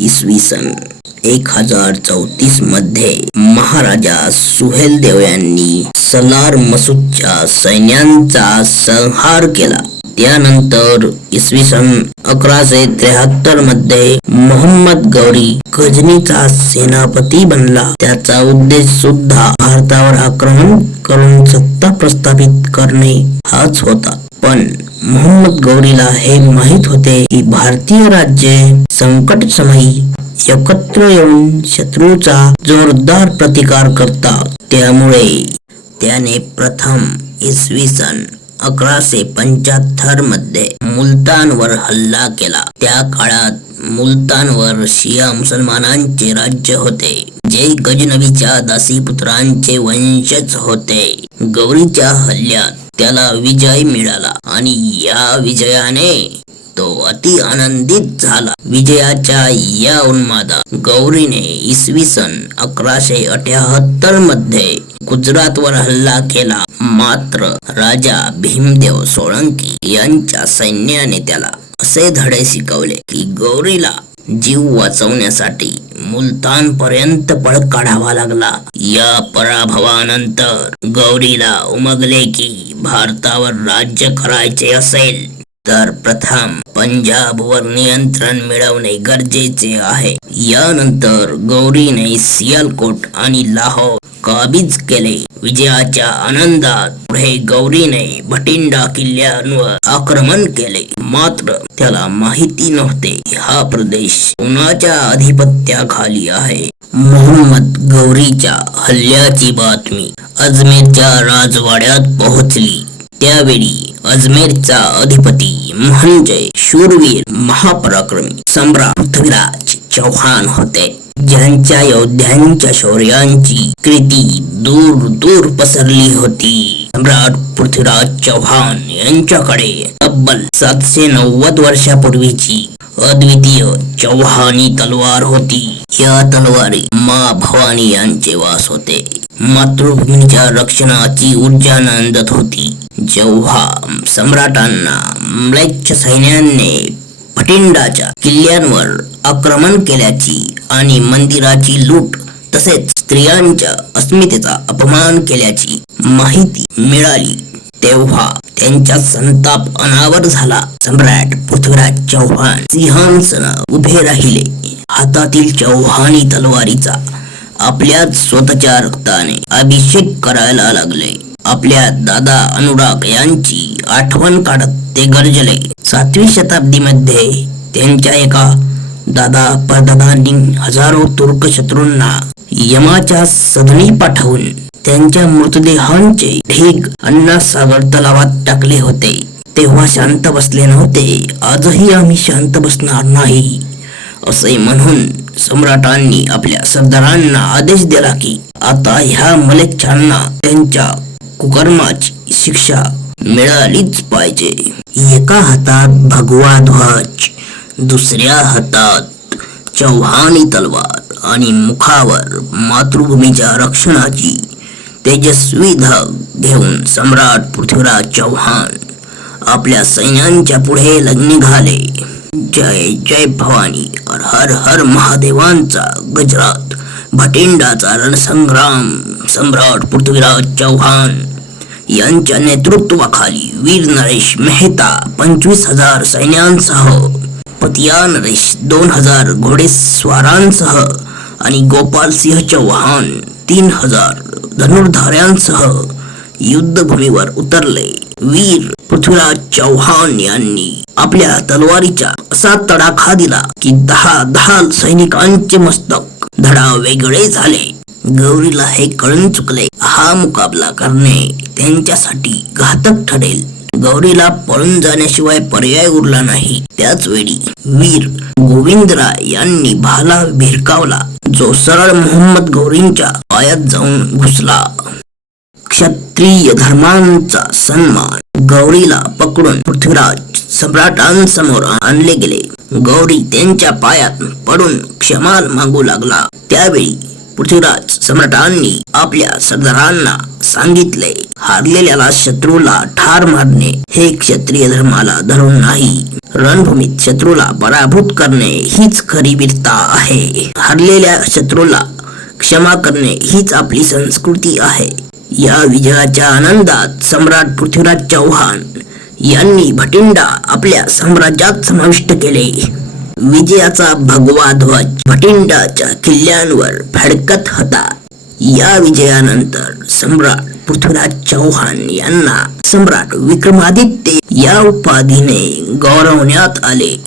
इसवी सन 1034 मध्ये महाराजा सुहेलदेव यांनी सलार मसूदच्या सैन्यांचा संहार केला. त्यानंतर इसवी सन 1173 मध्ये मोहम्मद गौरी गजनीचा सेनापती बनला. त्याचा उद्देश सुद्धा भारतावर आक्रमण करून सत्ता प्रस्थापित करणे हाच होता. पण मोहम्मद गौरीला हे माहित होते की भारतीय राज्ये संकट समयी एकत्र येऊन शत्रूचा जोरदार प्रतिकार करतात. त्यामुळे त्याने प्रथम इसवी सन 1175 मध्ये मुलतानवर हल्ला केला. त्या काळात मुलतानवर शिया मुसलमानांचे राज्य होते, जे गजनवीच्या दासीपुत्रांचे वंशज होते. गौरीच्या हल्ल्यात त्याला विजय मिळाला आणि या विजयाने तो अति आनंदित झाला. विजयाच्या या उन्मादात गौरीने इसवी सन 1178 मध्ये गुजरातवर हल्ला केला. मात्र राजा भीमदेव सोळंकी यांच्या सैन्याने त्याला असे धडे शिकवले की गौरीला जीव वाचवण्यासाठी मुलतान पर्यंत पळ काढावा लागला. या पराभवानंतर गौरीला उमगले की भारतावर राज्य करायचे असेल तर प्रथम पंजाबवर नियंत्रण मिळवणे गरजेचे आहे. यानंतर गौरीने सियालकोट आणि लाहोर काबीज केले. विजयाच्या आनंदात पुढे गौरीने भटिंडा किल्ल्यांवर आक्रमण केले. मात्र त्याला माहिती नव्हते हा प्रदेश कुणाच्या अधिपत्याखाली आहे. मोहम्मद गौरीच्या हल्ल्याची बातमी अजमेरच्या राजवाड्यात पोहोचली. त्यावेळी अजमेरचा अधिपती म्हणजे शूरवीर महापराक्रमी सम्राट पृथ्वीराज चौहान होते, ज्यांच्या योद्ध्यांच्या शौर्यांची कीर्ती दूर दूर पसरली होती. सम्राट पृथ्वीराज चौहान यांच्याकडे तब्बल 790 वर्षापूर्वीची अद्वितीय चौहानी तलवार होती. या तलवारी माँ भवानी यांचे वास होते. मातृभूमीच्या रक्षणाची ऊर्जा नांदत होती. जेव्हा सम्राटांना म्लेच्छ सैन्याने भटिंडाच्या किल्ल्यांवर आक्रमण केल्याची आणि मंदिराची लूट तसेच स्त्रियांच्या अस्मितेचा अपमान केल्याची माहिती मिळाली, तेव्हा त्यांचा संताप अनावर झाला. सम्राट पृथ्वीराज चौहान सिंहासनावर उभे राहिले. हातातील चौहानी तलवारीचा आपल्याच स्वतःच्या रक्ताने अभिषेक करायला लागले. आपल्या दादा अनुराग यांची आठवण काढत ते गर्जले. 7वी शताब्दीमध्ये त्यांच्या एका दादा परदादांनी हजारो तुर्क शत्रूंना यमाच्या सदनी पाठवून त्यांच्या मृतदेहांचे ढीग अन्नासागर तलावात टाकले होते. तेव्हा शांत बसले नव्हते. आजही आम्ही शांत बसणार नाही असे म्हणून सम्राटांनी आपल्या सरदारांना आदेश दिला की आता ह्या मलेच्छांना त्यांच्या कुकर्माची शिक्षा मिळालीच पाहिजे. एका हातात भगवा ध्वज, दुसऱ्या हातात चौहानी तलवार आणि मुखावर मातृभूमीच्या रक्षणाची तेजस्वी धाग घेऊन सम्राट पृथ्वीराज चौहान आपल्या सैन्यांच्या पुढे निघाले. जय जय भवानी, हर हर महादेवांचा गजरात, भटिंडाचा रणसंग्राम. सम्राट पृथ्वीराज चौहान यांच्या नेतृत्वाखाली वीर नरेश मेहता 25,000 सैन्यांसह, पतिया नरेश 2,000 घोडेस्वारांसह आणि गोपाल सिंह चौहान 3,000 धनुर्धार्यांसह युद्धभूमीवर उतरले. वीर पृथ्वीराज चौहान यांनी आपल्या तलवारीचा असा तडाखा दिला की 10 सैनिकांचे मस्तक धडा वेगळे झाले. गौरीला हे कळून चुकले. हा मुकाबला करणे त्यांच्यासाठी घातक ठरेल. गौरीला पळून जाण्याशिवाय पर्याय उरला नाही. त्याच वेळी वीर गोविंदराय यांनी भाला भिरकावला, जो सरळ मोहम्मद गौरींच्या पायात जाऊन घुसला. क्षत्रिय धर्मांचा सन्मान गौरीला पकडून पृथ्वीराज सम्राटांसमोर आणले गेले. गौरी त्यांच्या पायात पडून क्षमा मागू लागला. त्यावेळी पृथ्वीराज सम्राटांनी आपल्या सरदारांना सांगितले, हारलेल्याला शत्रूला ठार मारणे हे क्षत्रिय धर्माला धरून नाही. रणभूमीत शत्रूला पराभूत करणे हीच खरी वीरता आहे. हारलेल्या शत्रूला क्षमा करणे हीच आपली संस्कृती आहे. या विजयाच्या आनंदात सम्राट पृथ्वीराज चौहान यांनी भटिंडा आपल्या साम्राज्यात समाविष्ट केले. विजयाचा भगवा ध्वज भटिंडाच्या किल्ल्यांवर फडकत होता. या विजयानंतर सम्राट पृथ्वीराज चौहान यांना सम्राट विक्रमादित्य या उपाधीने गौरवण्यात आले.